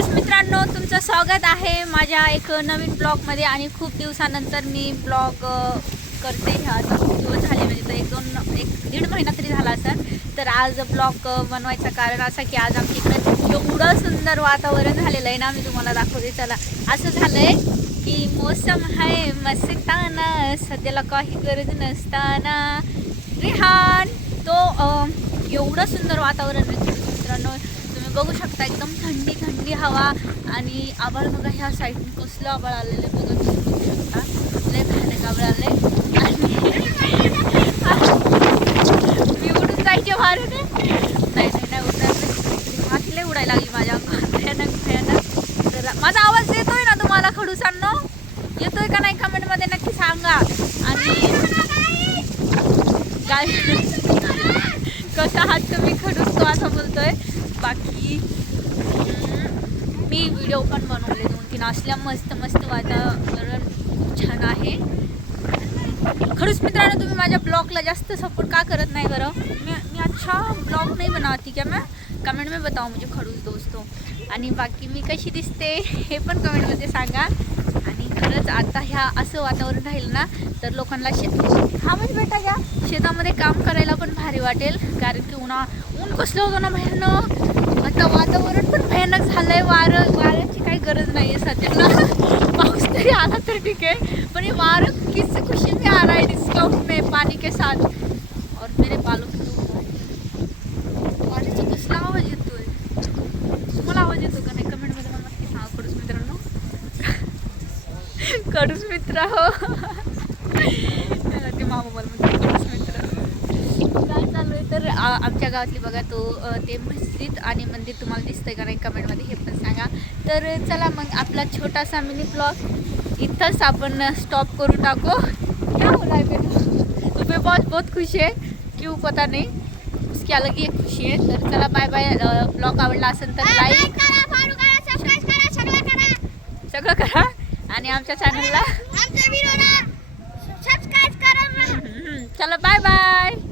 खडूस मित्रांनो, तुमचं स्वागत आहे माझ्या एक नवीन ब्लॉगमध्ये. आणि खूप दिवसानंतर मी ब्लॉग करते. आता खूप दिवस झाले, म्हणजे एक दीड महिना तरी झाला असेल. तर आज ब्लॉग बनवायचं कारण असं की आज आमच्या इकडे एवढं सुंदर वातावरण झालेलं आहे ना, मी तुम्हाला दाखवते. चला, असं झालं आहे की मोसम आहे मस्ताना, सध्याला काही गरज नसताना. रिहान तो एवढं सुंदर वातावरण आहे मित्रांनो, तुम्ही बघू शकता. एकदम थंडी थंडी हवा आणि आभाळ बघा, ह्या साईडने कसलं आभाळ आलेलं आहे बघा, तुम्ही बघू शकता. लय भयानक आभाळ आलं आहे आणि मी उडून जायचे भारे नाही उडणार. माती लय उडायला लागली माझ्या अंगावर, भयानक. तर माझा आवाज येतोय ना तुम्हाला खडूसांनो? येतोय का नाही कमेंटमध्ये नक्की सांगा. आणि काय कसा आहात तुम्ही खडूस, तो असं बोलतोय. बाकी मी व्हिडिओ पण बनवले 2-3 असल्या. मस्त वातावरण छान आहे. खडूस मित्रांनो, तुम्ही माझ्या ब्लॉगला जास्त सपोर्ट का करत नाही बरं? मी अच्छा ब्लॉग नहीं बनाती क्या मैं? कमेंट में बताओ मुझे खडूस दोस्तों. आणि बाकी मी कशी दिसते हे पण कमेंटमध्ये सांगा. आणि खरंच आता ह्या असं वातावरण राहील ना, तर लोकांना हा म्हणजे बेटा घ्या, शेतामध्ये काम करायला पण भारी वाटेल. कारण की ऊन कसलं होतं ना भयानक. आता वातावरण पण भयानक झालं आहे. वाऱ्याची काही गरज नाही आहे सध्याला. पाऊस तरी आला तर ठीक आहे, पण ये वारं किस खुशी में आ रहा है, डिस्काउंट में पानी के साथ. और मेरे बालों की वाऱ्याचा कसला आवाज येतोय, तुम्हाला आवाज येतो का नाही कमेंटमध्ये मला नक्की सांगा खडूस मित्रांनो. खडूस मित्र हो, ते मामा मला म्हणते खडूस मित्र. काय चालू आहे तर आमच्या गावातली बघा ते मस्जिद आणि मंदिर तुम्हाला दिसतंय का नाही कमेंटमध्ये हे पण सांगा. तर चला मग, आपला छोटासा मिनी ब्लॉग इथंच आपण स्टॉप करू टाको. क्या हो रहा है बेटा? तो बॉस बहुत खुश है, क्यों पता नहीं, उसकी अलग ही एक खुशी है. तर चला बाय बाय. ब्लॉग आवडला असेल तर लाईक सगळं करा आणि आमच्या चॅनलला सबस्क्राईब करा. चला बाय बाय.